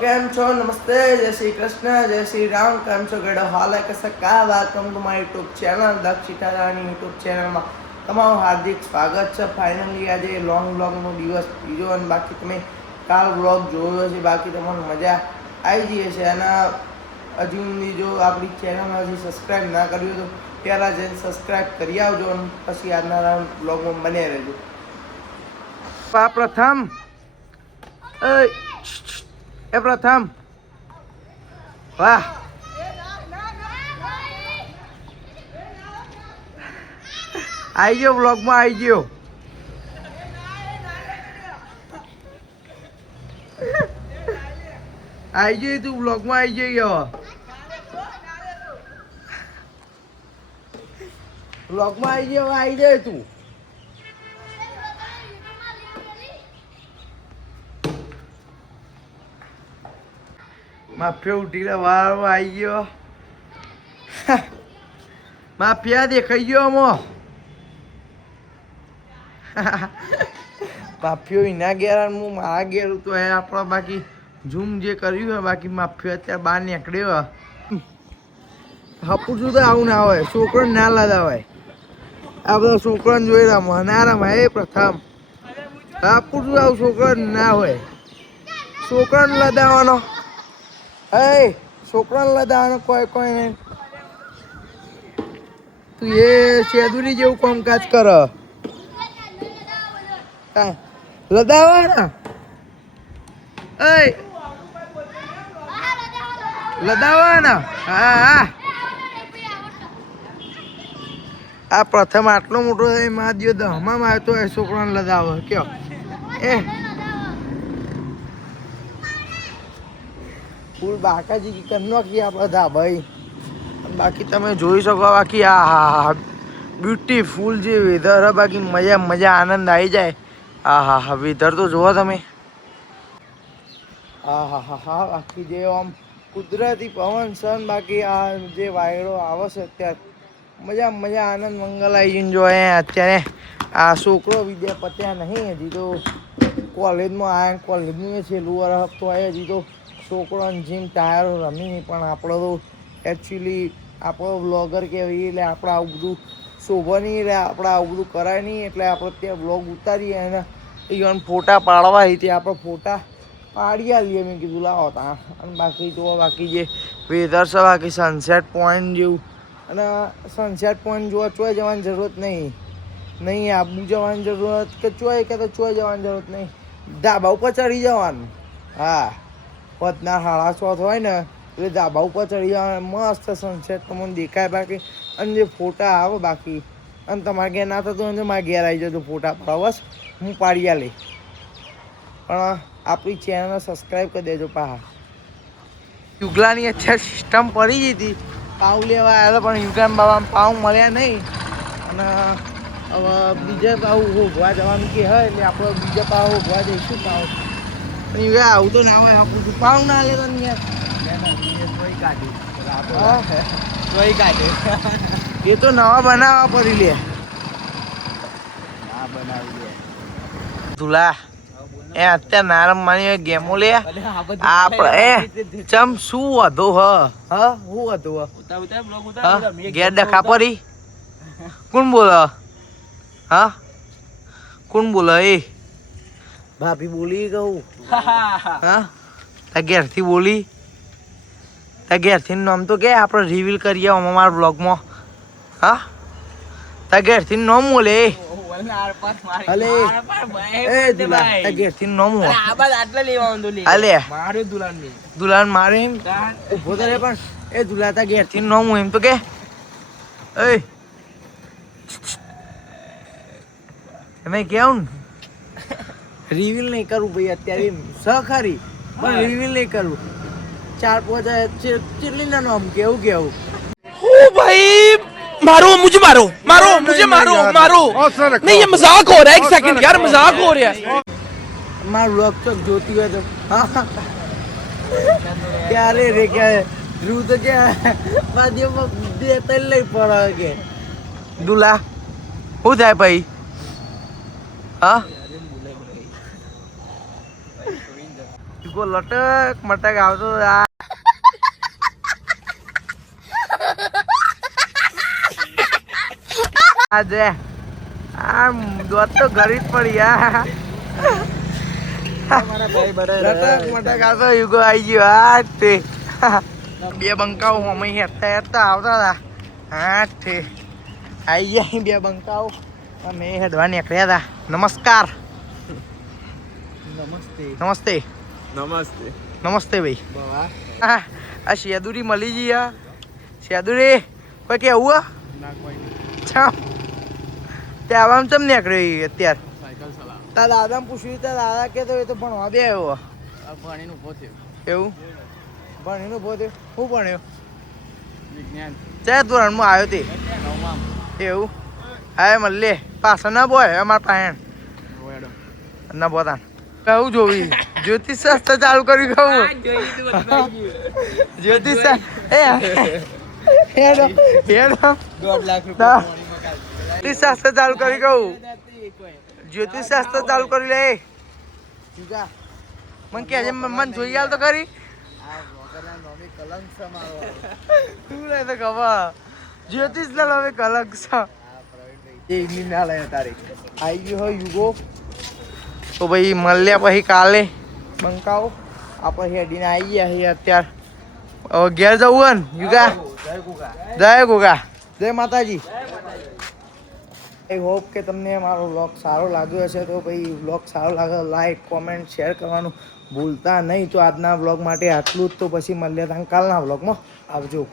કેમ છો? નમસ્તે, જય શ્રી કૃષ્ણ, જય શ્રી રામ. કેમ છો ગેડો? હાલ કસા કા welcome to my YouTube channel દક્ષિતારાની યુટ્યુબ ચેનલમાં તમારું હાર્દિક સ્વાગત છે. ફાઇનલી આજે લોંગ બ્લોગનો દિવસ બીજો અને બાકી તમે કાલ બ્લોગ જોયો છે, બાકી તમને મજા આવી જઈએ છે. અને હજુ સુધી જો આપણી ચેનલ હજી સબસ્ક્રાઈબ ના કર્યું તો પહેલાં જઈને સબસ્ક્રાઈબ કરી આવજો અને પછી આજના બ્લોગમાં બને રહેજો. પ્રથમ એ પ્રથમ વાહ આવી ગયો બ્લોગમાં આવી ગયો. આવી ગયો તું બ્લોગમાં આવી ગયો. બ્લોગમાં આવી જાય તું. માફિયા ઉઠીને વાળો આવી ગયો. માફિયા દેખાઈ ગયો અમો. માફિયો એના ઘેર હું મારા ઘેર તો એ આપણા બાકી ઝૂમ જે કર્યું હોય બાકી માફિયો અત્યારે બહાર નીકળ્યો. હપું તો આવું ના હોય, છોકરાને ના લાદા હોય. આ બધા છોકરાને જોઈ રમવા ના રમાય. એ પ્રથમ હપું આવું છોકરાને ના હોય. છોકરાને લદાવવાનો છોકરાને લદાવવાનો કોઈ નહીં. તું એ શેદુરી જેવું કામકાજ કર. લદાવવાના લદાવવાના. હા આ પ્રથમ આટલો મોટો થાય મા દિયો દહમાં આવતો હોય છોકરાને લદાવો કયો ફૂલ બાકાજી કરનો કે આ બધા ભાઈ. બાકી તમે જોઈ શકો બાકી આ બ્યુટીફુલ જે વેધર હે બાકી મજા આનંદ આવી જાય. હા વેધર તો જુઓ તમે. હા બાકી જે આમ કુદરતી પવન સન બાકી આ જે વાયરો આવે છે અત્યારે મજા આનંદ મંગલ આવી જઈને જો અત્યારે આ છોકરો વિદ્યા પત્યા નહીં. હજી તો કોલેજમાં આવ્યા, કોલેજનું છેલ્લું વર્ષ હપ્તો આવ્યો. હજી તો છોકરોને જીમ ટાયરો રમી. પણ આપણો તો એકચ્યુઅલી આપણો બ્લોગર કહેવાય એટલે આપણે આવું બધું શોભા નહીં, એટલે આપણે આવું બધું કરાય નહીં. એટલે આપણે ત્યાં બ્લોગ ઉતારીએ અને ઇવન ફોટા પાડવા હતી આપણે ફોટા પાડી આવીએ. મેં કીધું લાવો ત્યાં. અને બાકી તો બાકી જે વેધર છે બાકી સનસેટ પોઈન્ટ જેવું. અને સનસેટ પોઈન્ટ જોવા ચોય જવાની જરૂરત નહીં આબુ જવાની જરૂરત કે ચોય જવાની જરૂરત નહીં. ધાબા ઉપર ચડી જવાનું. હા પતના 6:30 હોય ને એટલે ધાબા ઉપર ચડી જવાનું. મસ્ત સનસેટ તમને દેખાય બાકી. અને જે ફોટા આવે બાકી અને તમારે ઘેર ના થતું હોય મારે ઘેર આવી જતો ફોટા પાડવા બસ હું પાડી આલી. પણ આપણી ચેનલને સબસ્ક્રાઈબ કરી દેજો. યુગલાની અત્યારે સિસ્ટમ પડી ગઈ હતી પાઉ લેવા આવ્યા પણ યુગાન બાબા પાઉ મળ્યા નહીં. અને હવે બીજા પાઉ હોગવા જવાનું કે હોય એટલે આપણે બીજા પાઉ હોગવા જઈશું. પાઉ આવું તો ના હોય. આપણું પાઉ ના લે તો એ તો નવા બનાવવા પડી લે. ધુલા એ અત્યારે ના રમવાની ગેમો લે આપણે ચમ શું હતું શું હતું ઘેર ડખા પડી. કોણ બોલ કોણ બોલ એ ભાભી બોલી કહું તા ઘેરથી બોલી તા ઘેરથી નામ તો કે આપણે રિવીલ કરીએ અમારા બ્લોગમાં. તા ઘેરથી નામ બોલે દુલાન મારે એમ ઉભો કરે પણ એ દુલાતા ઘેર થી નો હું એમ તો કે તમે કેવું રિવીલ નહીં કરવું ભાઈ અત્યારે સહકારી પણ રિવીલ નહીં કરવું. 4-5 ચેટલી ના નામ કેવું भाई मुझे मारो नहीं ये मजाक हो रहा है. एक सेकंड यार मजाक हो रहा है. मार व्लॉग तो जोती है तो क्या रे क्या रू तो क्या बादियों में देता ही पड़ा के दूल्हा हो जाए भाई. યુગો લટક મટક આવતો આ આજે આમ દોત તો ઘરી જ પડી યાર લટક મટક આવતો યુગો આવી ગયો હા તે બે બંકાઓ અમે હેરતા હેરતા આવતા હતા હા તે આવી ગયા બે બંકાઓ અમે હેડવા નીકળ્યા હતા નમસ્કાર નમસ્તે નમસ્તે નમસ્તે ભાઈ હા આ શેદુરી મળી ગઈ આ શેદુરી કોઈ કેવું ચમ તે આવામ ચમ નીકળ્યો અત્યારે તાર દાદાને પૂછ્યું તાર દાદા કહેતો એ તો ભણવા બે આવ્યો ભણીને ઉભો થયો એવું ભણીને ઉભો થયો શું ભણ્યો વિજ્ઞાન ચાર ધોરણમાં આવ્યો તે નવમાં એવું હા મળીએ પાછળ ના બોય અમારા પાયણ ના બોતા કહું જોવી જ્યોતિષ શાસ્ત્ર ચાલુ કર્યું કહું જ્યોતિષ હેડો હેડો 1.5 લાખ રૂપિયા જ્યોતિષ શાસ્ત્ર ચાલુ કરી કહું જ્યોતિષ શાસ્ત્ર ચાલુ કરી લે મને કે મને જોઈ આલ તો ખરી તું લે તો ખબર જ્યોતિષ ના હવે કલંક છે આવી ગયો હોય યુગો તો ભાઈ મળ્યા પછી કાલે બંકાઓ આપણે હેડીને આવી ગયા છીએ અત્યારે હવે ઘેર જવું હોય ને યુગા જય ગોગા જય માતાજી આઈ હોપ કે તમને મારો વ્લોગ સારો લાગ્યો હશે તો ભાઈ વ્લોગ સારો લાગે લાઈક કોમેન્ટ શેર કરવાનું ભૂલતા નહીં તો આજના વ્લોગ માટે આટલું જ તો પછી મળીએ કાલના વ્લોગમાં આવજો